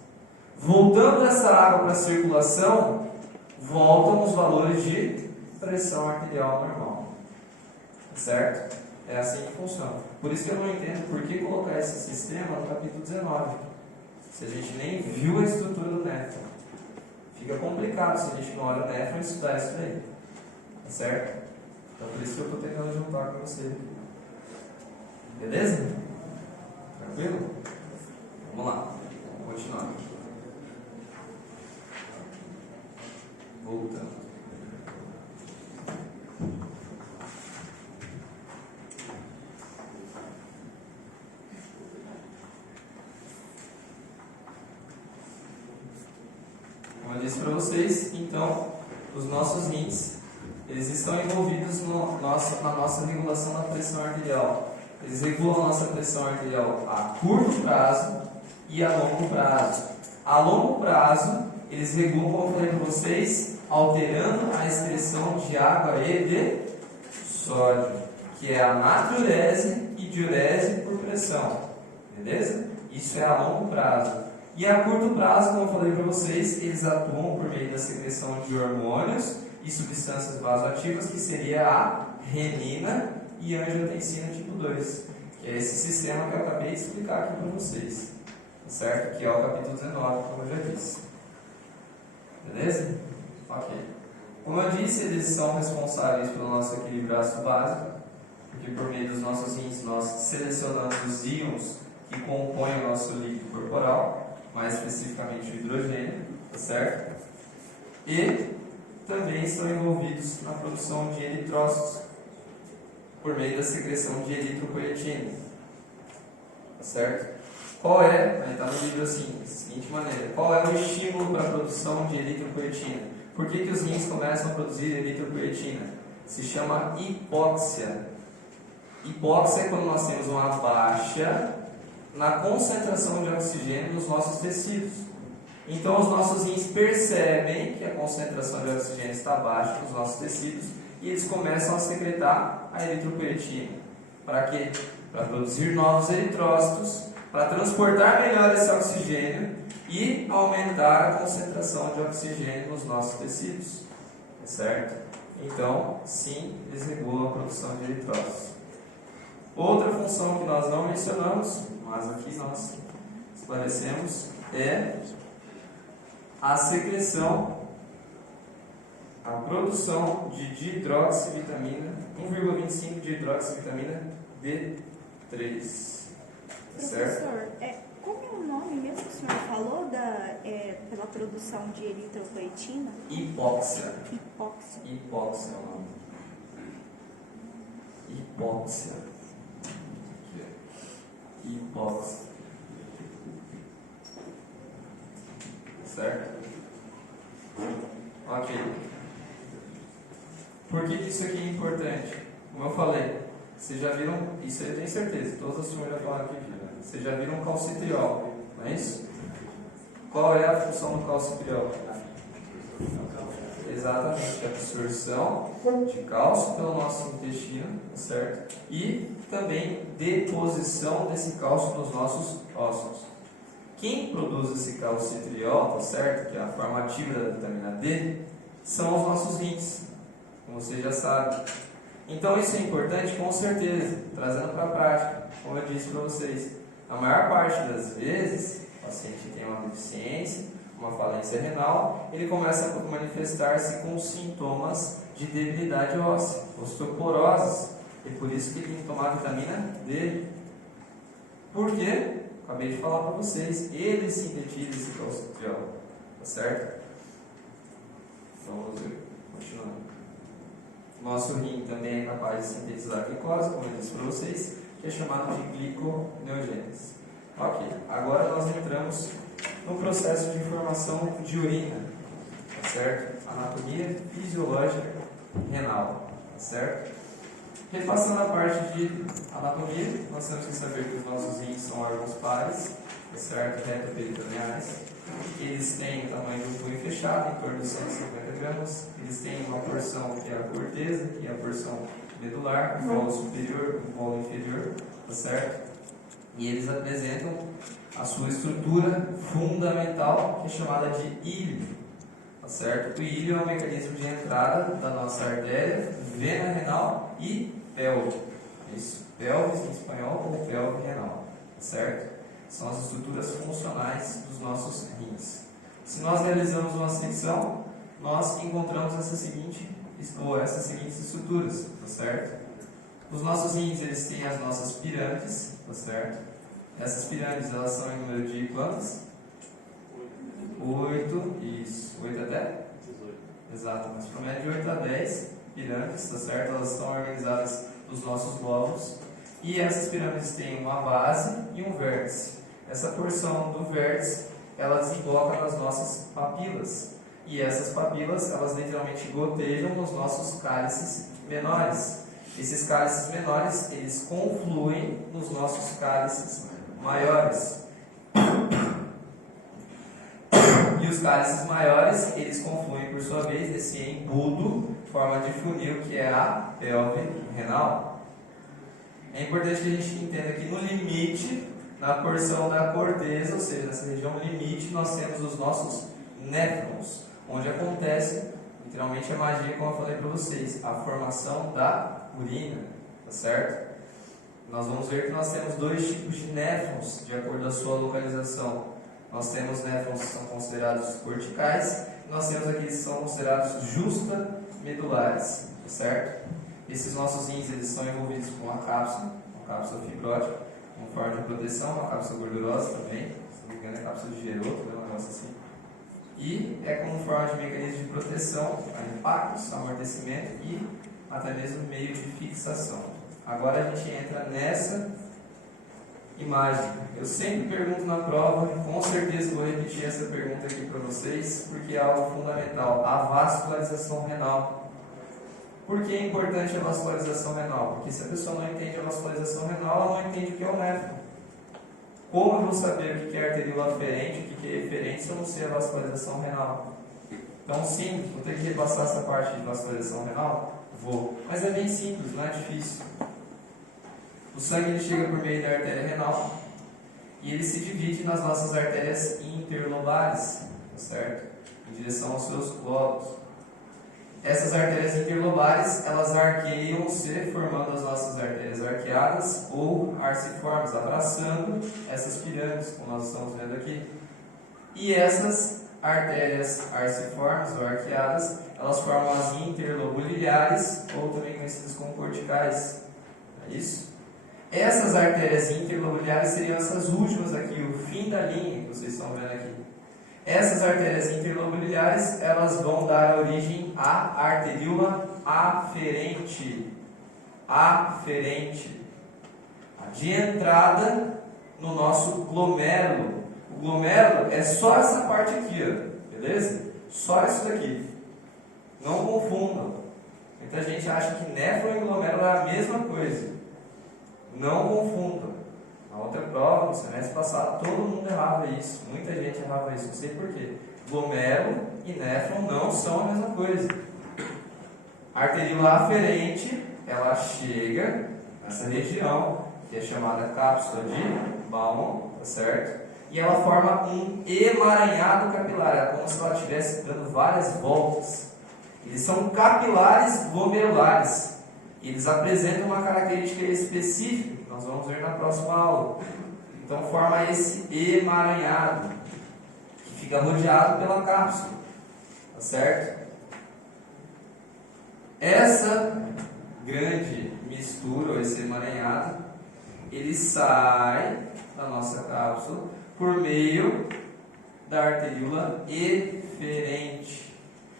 Voltando essa água para a circulação, voltam os valores de pressão arterial normal. Certo? É assim que funciona. Por isso que eu não entendo por que colocar esse sistema no capítulo 19, se a gente nem viu a estrutura do néfron. Fica complicado se a gente não olha o néfron e estudar isso daí. Tá certo? Então por isso que eu estou tentando juntar com você. Beleza? Tranquilo? Vamos lá. Vamos continuar. Voltando. Como eu disse para vocês, então, os nossos rins, eles estão envolvidos na nossa regulação da pressão arterial. Eles regulam a nossa pressão arterial a curto prazo e a longo prazo. A longo prazo, eles regulam, como eu falei para vocês, alterando a excreção de água e de sódio, que é a natriurese e diurese por pressão. Beleza? Isso é a longo prazo. E a curto prazo, como eu falei para vocês, eles atuam por meio da secreção de hormônios e substâncias vasoativas, que seria a renina e a angiotensina tipo 2, que é esse sistema que eu acabei de explicar aqui para vocês, tá certo? Que é o capítulo 19, como eu já disse. Beleza? Ok. Como eu disse, eles são responsáveis pelo nosso equilíbrio ácido básico, porque por meio dos nossos rins nós selecionamos os íons que compõem o nosso líquido corporal, mais especificamente o hidrogênio, tá certo? E também estão envolvidos na produção de eritrócitos, por meio da secreção de eritropoietina. Tá certo? Qual é, aí está no livro assim, da seguinte maneira, qual é o estímulo para a produção de eritropoietina? Por que os rins começam a produzir eritropoietina? Se chama hipóxia. Hipóxia é quando nós temos uma baixa na concentração de oxigênio nos nossos tecidos. Então os nossos rins percebem que a concentração de oxigênio está baixa nos nossos tecidos e eles começam a secretar a eritropoietina. Para quê? Para produzir novos eritrócitos, para transportar melhor esse oxigênio e aumentar a concentração de oxigênio nos nossos tecidos. Certo? Então, sim, eles regulam a produção de eritrócitos. Outra função que nós não mencionamos, mas aqui nós esclarecemos, é a secreção, a produção de dihidroxivitamina, 1,25 de hidroxivitamina D3. Certo? Professor, como é o nome mesmo que o senhor falou pela produção de eritropoietina? Hipóxia. Hipóxia. Hipóxia é o nome. Hipóxia. Hipóxia. Certo? Ok. Por que isso aqui é importante? Como eu falei, vocês já viram, isso eu tenho certeza, todas as turmas já falaram aqui, né? Vocês já viram calcitriol, não é isso? Qual é a função do calcitriol? Exatamente, a absorção de cálcio pelo nosso intestino, certo? E também deposição desse cálcio nos nossos ossos. Quem produz esse calcitriol, tá certo? Que é a forma ativa da vitamina D, são os nossos rins, como vocês já sabem. Então isso é importante, com certeza, trazendo para a prática, como eu disse para vocês. A maior parte das vezes, o paciente tem uma deficiência, uma falência renal, ele começa a manifestar-se com sintomas de debilidade óssea, osteoporose, e por isso que ele tem que tomar vitamina D. Por quê? Acabei de falar para vocês, ele sintetiza esse calcitriol, tá certo? Então vamos ver, continuando. Nosso rim também é capaz de sintetizar glicose, como eu disse para vocês, que é chamado de gliconeogênese. Ok, agora nós entramos no processo de formação de urina, tá certo? Anatomia fisiológica renal, tá certo? Repassando a parte de anatomia, nós temos que saber que os nossos rins são órgãos pares, tá certo? Retroperitoneais. Eles têm o tamanho de um punho fechado, em torno de 150 gramas. Eles têm uma porção que é a corteza, que é a porção medular, um polo superior, um polo inferior, tá certo? E eles apresentam a sua estrutura fundamental, que é chamada de íleo, tá certo? O íleo é um mecanismo de entrada da nossa artéria, vena renal e pelve. Isso, pelvis em espanhol ou pelve renal, tá certo? São as estruturas funcionais dos nossos rins. Se nós realizamos uma secção, nós encontramos essas seguintes estruturas, tá certo? Os nossos rins, eles têm as nossas pirâmides, tá certo? Essas pirâmides, elas são em número de quantas? 8, isso, 8 até? 18. Exato, mas promédio de 8 a 10 pirâmides, tá certo? Elas estão organizadas nos nossos lóbulos. E essas pirâmides têm uma base e um vértice. Essa porção do vértice, ela desemboca nas nossas papilas. E essas papilas, elas literalmente gotejam nos nossos cálices menores. Esses cálices menores, eles confluem nos nossos cálices maiores. E os cálices maiores, eles confluem por sua vez nesse embudo, forma de funil, que é a pelve renal. É importante que a gente entenda que no limite, na porção da corteza, ou seja, nessa região limite, nós temos os nossos néfrons, onde acontece, literalmente, a magia, como eu falei para vocês, a formação da urina, tá certo? Nós vamos ver que nós temos dois tipos de néfrons, de acordo com a sua localização. Nós temos néfrons que são considerados corticais, e nós temos aqueles que são considerados justamedulares, tá certo? Esses nossos rins, eles são envolvidos com uma cápsula fibrótica, com forma de proteção, uma cápsula gordurosa também, se não me engano é cápsula de Geroto, um negócio assim. E é como forma de mecanismo de proteção a impactos, amortecimento e até mesmo meio de fixação. Agora a gente entra nessa imagem. Eu sempre pergunto na prova, com certeza vou repetir essa pergunta aqui para vocês, porque é algo fundamental. A vascularização renal. Por que é importante a vascularização renal? Porque se a pessoa não entende a vascularização renal, ela não entende o que é o néfron. Como eu vou saber o que é arteríola aferente, o que é eferente, se eu não sei a vascularização renal? Então, sim, vou ter que repassar essa parte de vascularização renal? Vou. Mas é bem simples, não é difícil. O sangue ele chega por meio da artéria renal e ele se divide nas nossas artérias interlobais, tá certo? Em direção aos seus lobos. Essas artérias interlobais, elas arqueiam-se, formando as nossas artérias arqueadas ou arciformes, abraçando essas pirâmides, como nós estamos vendo aqui. E essas artérias arciformes ou arqueadas, elas formam as interlobulilhares, ou também conhecidas como corticais. É isso? Essas artérias interlobulilhares seriam essas últimas aqui, o fim da linha que vocês estão vendo aqui. Essas artérias interlobulilhares, elas vão dar origem à arteríola aferente. Aferente. De entrada no nosso glomérulo. O glomérulo é só essa parte aqui, ó, beleza? Só isso daqui. Não confundam. Muita gente acha que néfron e glomérulo é a mesma coisa. Não confundam. Na outra prova, no semestre passado, todo mundo errava isso. Muita gente errava isso. Não sei porquê. Glomérulo e néfron não são a mesma coisa. A arteríola aferente, ela chega nessa região, que é chamada cápsula de Bowman, tá certo? E ela forma um emaranhado capilar. É como se ela estivesse dando várias voltas. Eles são capilares glomerulares. Eles apresentam uma característica específica, que nós vamos ver na próxima aula. Então forma esse emaranhado, que fica rodeado pela cápsula, tá certo? Essa grande mistura, ou esse emaranhado, ele sai da nossa cápsula por meio da arteríola eferente.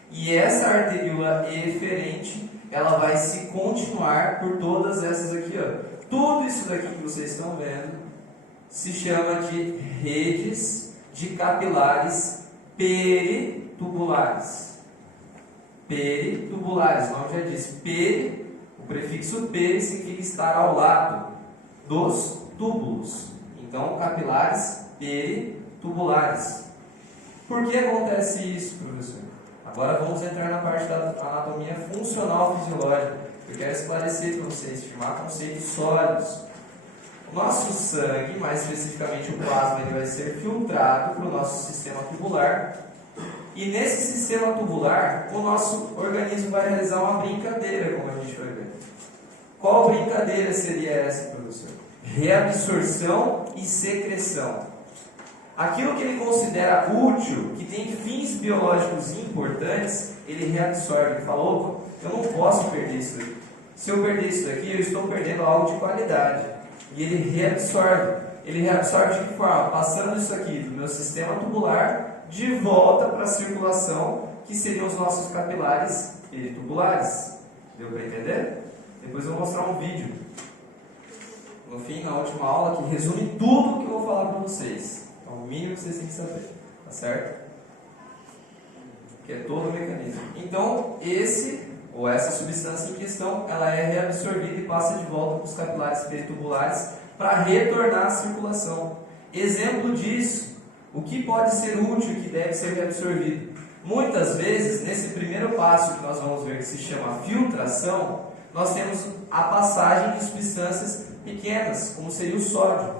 E essa arteríola eferente, ela vai se continuar por todas essas aqui, ó. Tudo isso daqui que vocês estão vendo se chama de redes de capilares peritubulares. Peritubulares, o nome já diz. Peri, o prefixo peri significa estar ao lado dos túbulos. Então, capilares peritubulares. Por que acontece isso, professor? Agora vamos entrar na parte da anatomia funcional fisiológica. Eu quero esclarecer para vocês, firmar conceitos sólidos. O nosso sangue, mais especificamente o plasma, ele vai ser filtrado para o nosso sistema tubular. E nesse sistema tubular, o nosso organismo vai realizar uma brincadeira, como a gente vai ver. Qual brincadeira seria essa, professor? Reabsorção e secreção. Aquilo que ele considera útil, que tem fins biológicos importantes, ele reabsorve. Ele fala, opa, eu não posso perder isso daqui. Se eu perder isso daqui, eu estou perdendo algo de qualidade. E ele reabsorve. Ele reabsorve de que forma? Passando isso aqui do meu sistema tubular de volta para a circulação, que seriam os nossos capilares peritubulares. Deu para entender? Depois eu vou mostrar um vídeo, no fim, na última aula, que resume tudo o que eu vou falar para vocês. É o mínimo que vocês têm que saber, tá certo? Que é todo o mecanismo. Então, essa substância em questão, ela é reabsorvida e passa de volta para os capilares peritubulares para retornar à circulação. Exemplo disso, o que pode ser útil e que deve ser reabsorvido? Muitas vezes, nesse primeiro passo que nós vamos ver, que se chama filtração, nós temos a passagem de substâncias pequenas, como seria o sódio.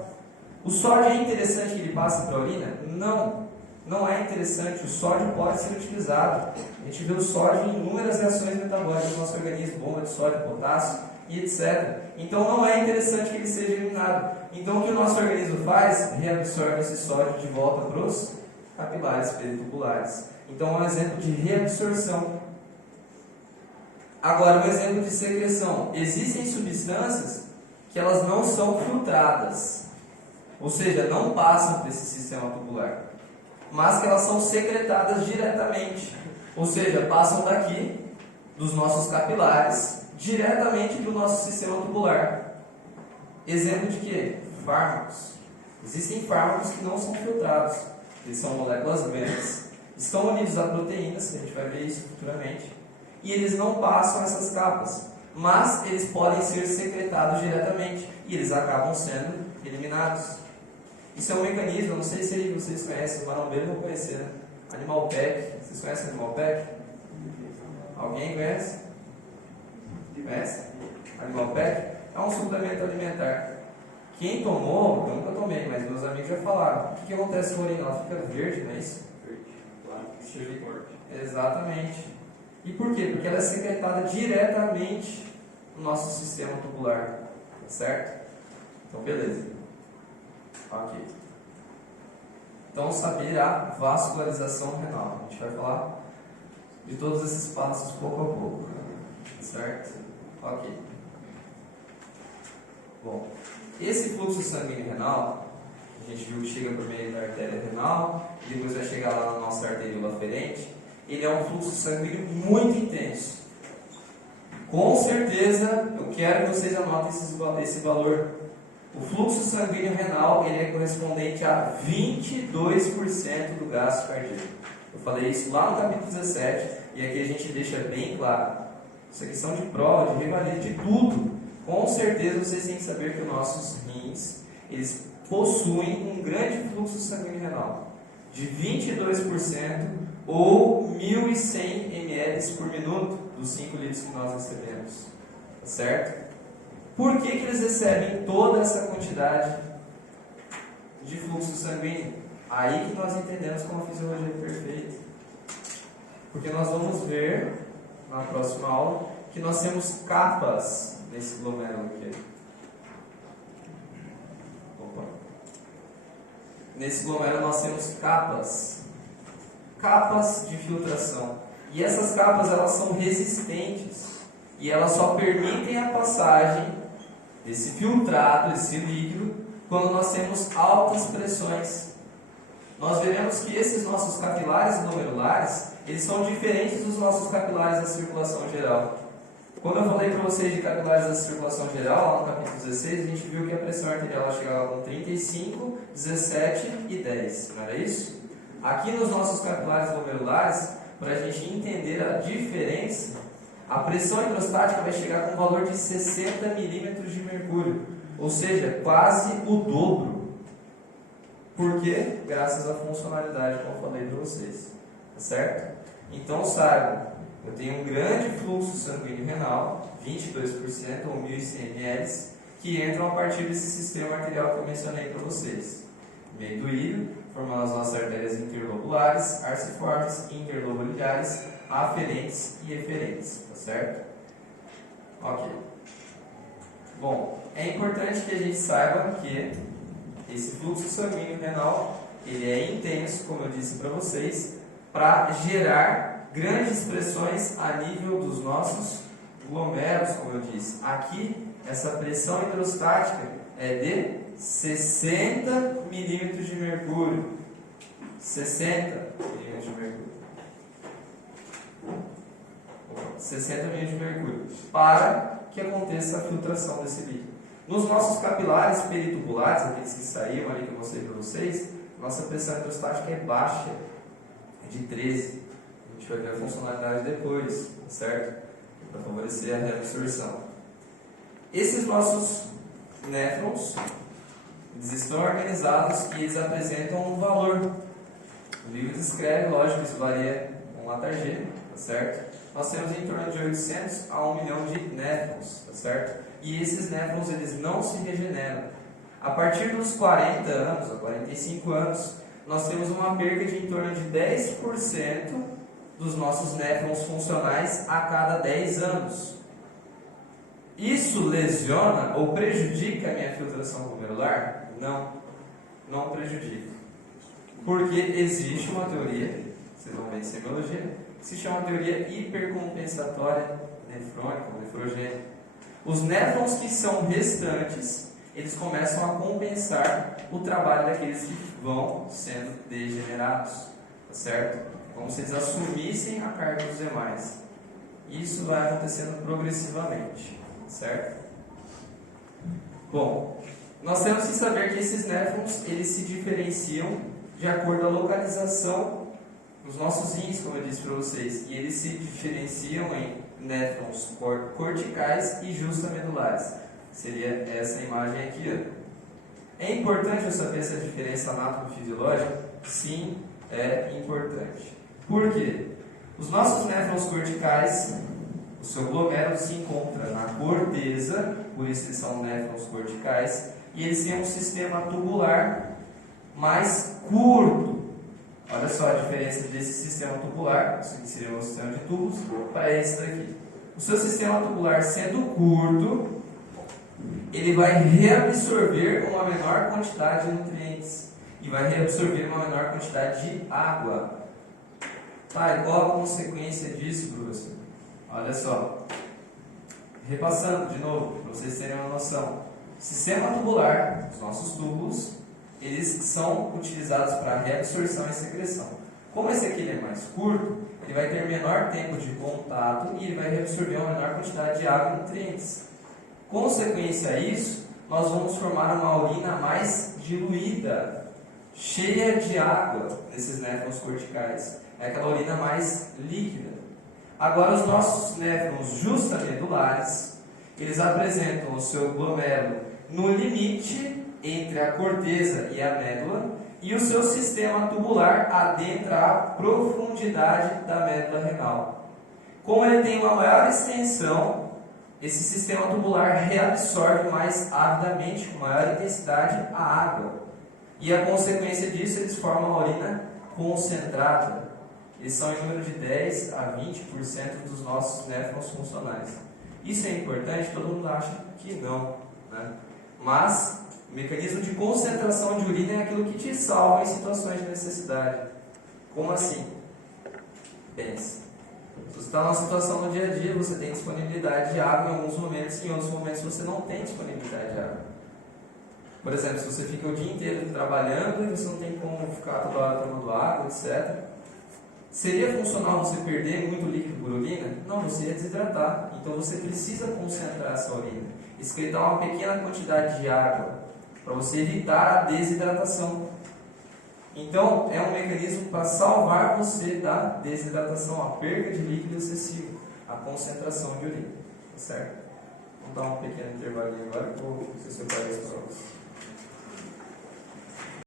O sódio é interessante que ele passe para a urina? Não, não é interessante. O sódio pode ser utilizado. A gente vê o sódio em inúmeras reações metabólicas do nosso organismo, bomba de sódio, potássio e etc. Então não é interessante que ele seja eliminado. Então o que o nosso organismo faz? Reabsorve esse sódio de volta para os capilares peritubulares. Então é um exemplo de reabsorção. Agora, um exemplo de secreção. Existem substâncias que elas não são filtradas, ou seja, não passam por esse sistema tubular, mas que elas são secretadas diretamente, ou seja, passam daqui dos nossos capilares diretamente para o nosso sistema tubular. Exemplo de quê? Fármacos. Existem fármacos que não são filtrados, eles são moléculas grandes, estão unidos a proteínas, a gente vai ver isso futuramente, e eles não passam essas capas, mas eles podem ser secretados diretamente e eles acabam sendo eliminados. Isso é um mecanismo, eu não sei se vocês conhecem, os marombeiros vão conhecer, né? Animal Pack. Vocês conhecem Animal Pack? Alguém conhece? Conhece? Animal Pack é um suplemento alimentar. Quem tomou, eu nunca tomei, mas meus amigos já falaram. O que acontece com a urina? Ela fica verde, não é isso? Verde, claro. Exatamente. E por quê? Porque ela é secretada diretamente no nosso sistema tubular. Certo? Então, beleza. Ok. Então, saber a vascularização renal. A gente vai falar de todos esses passos pouco a pouco. Certo? Ok. Bom, esse fluxo sanguíneo renal, a gente viu que chega por meio da artéria renal, e depois vai chegar lá na nossa arteríola aferente. Ele é um fluxo sanguíneo muito intenso. Com certeza, eu quero que vocês anotem esse valor. O fluxo sanguíneo renal ele é correspondente a 22% do gasto cardíaco. Eu falei isso lá no capítulo 17, e aqui a gente deixa bem claro. Isso é questão de prova, de rivalidade, de tudo. Com certeza vocês têm que saber que os nossos rins, eles possuem um grande fluxo sanguíneo renal, de 22% ou 1.100 ml por minuto dos 5 litros que nós recebemos. Tá certo? Por que eles recebem toda essa quantidade de fluxo sanguíneo? Aí que nós entendemos como a fisiologia é perfeita. Porque nós vamos ver na próxima aula que nós temos capas nesse glomérulo aqui. Opa. Nesse glomérulo nós temos capas de filtração. E essas capas elas são resistentes e elas só permitem a passagem desse filtrado, esse líquido, quando nós temos altas pressões. Nós veremos que esses nossos capilares glomerulares, eles são diferentes dos nossos capilares da circulação geral. Quando eu falei para vocês de capilares da circulação geral, lá no capítulo 16, a gente viu que a pressão arterial chegava com 35, 17 e 10, não era isso? Aqui nos nossos capilares glomerulares, para a gente entender a diferença, a pressão hidrostática vai chegar com um valor de 60 milímetros de mercúrio, ou seja, quase o dobro. Por quê? Graças à funcionalidade que eu falei para vocês, tá certo? Então saibam, eu tenho um grande fluxo sanguíneo renal, 22% ou 1.100 ml, que entram a partir desse sistema arterial que eu mencionei para vocês. Meio do íleo, formando as nossas artérias interlobulares, arciformes, interlobulares, aferentes e eferentes, tá certo? Ok. Bom, é importante que a gente saiba que esse fluxo sanguíneo renal, ele é intenso, como eu disse para vocês, para gerar grandes pressões a nível dos nossos glomérulos, como eu disse. Aqui, essa pressão hidrostática é de 60 milímetros de mercúrio. 60 milímetros de mercúrio. 60 milímetros de mercúrio. Para que aconteça a filtração desse líquido. Nos nossos capilares peritubulares, aqueles que saíram ali que eu mostrei para vocês, nossa pressão hidrostática é baixa, é de 13. A gente vai ver a funcionalidade depois, certo? Para favorecer a reabsorção. Esses nossos néfrons, eles estão organizados e eles apresentam um valor. O livro descreve, lógico, isso varia com letargia, tá certo? Nós temos em torno de 800 a 1 milhão de néfrons, tá certo? E esses néfrons, eles não se regeneram. A partir dos 40 anos, ou 45 anos, nós temos uma perda de em torno de 10% dos nossos néfrons funcionais a cada 10 anos. Isso lesiona ou prejudica a minha filtração glomerular? Não, não prejudica. Porque existe uma teoria, vocês vão ver em semiologia, que se chama teoria hipercompensatória nefrônica, ou nefrogênica. Os néfrons que são restantes, eles começam a compensar o trabalho daqueles que vão sendo degenerados, tá certo? Como se eles assumissem a carga dos demais. Isso vai acontecendo progressivamente, certo? Bom, nós temos que saber que esses néfrons, eles se diferenciam de acordo com a localização dos nossos rins, como eu disse para vocês, e eles se diferenciam em néfrons corticais e justamedulares. Seria essa imagem aqui, ó. É importante eu saber essa diferença anatomo-fisiológica? Sim, é importante. Por quê? Os nossos néfrons corticais, o seu glomérulo se encontra na corteza, por isso eles são néfrons corticais, e eles têm um sistema tubular mais curto. Olha só a diferença desse sistema tubular, isso aqui seria um sistema de tubos, para esse daqui. O seu sistema tubular sendo curto, ele vai reabsorver uma menor quantidade de nutrientes e vai reabsorver uma menor quantidade de água. Tá, e qual a consequência disso, professor? Olha só. Repassando de novo, para vocês terem uma noção. Sistema tubular, os nossos túbulos, eles são utilizados para reabsorção e secreção. Como esse aqui é mais curto, ele vai ter menor tempo de contato e ele vai reabsorver uma menor quantidade de água e nutrientes. Consequência a isso, nós vamos formar uma urina mais diluída, cheia de água nesses néfrons corticais. É aquela urina mais líquida. Agora, os nossos néfrons justamedulares, eles apresentam o seu glomérulo no limite entre a corteza e a médula, e o seu sistema tubular adentra a profundidade da médula renal. Como ele tem uma maior extensão, esse sistema tubular reabsorve mais avidamente, com maior intensidade, a água. E a consequência disso, eles formam uma urina concentrada. Eles são em número de 10 a 20% dos nossos néfrons funcionais. Isso é importante? Todo mundo acha que não, né? Mas o mecanismo de concentração de urina é aquilo que te salva em situações de necessidade. Como assim? Pense. Se você está numa situação no dia a dia, você tem disponibilidade de água em alguns momentos, e em outros momentos você não tem disponibilidade de água. Por exemplo, se você fica o dia inteiro trabalhando e você não tem como ficar toda hora tomando água, etc. Seria funcional você perder muito líquido por urina? Não, você ia desidratar. Então você precisa concentrar essa urina. Excretar uma pequena quantidade de água para você evitar a desidratação. Então, é um mecanismo para salvar você da desidratação, a perda de líquido excessivo, a concentração de urina. Tá certo? Vamos dar um pequeno intervalinho agora, que eu vou separar isso para vocês.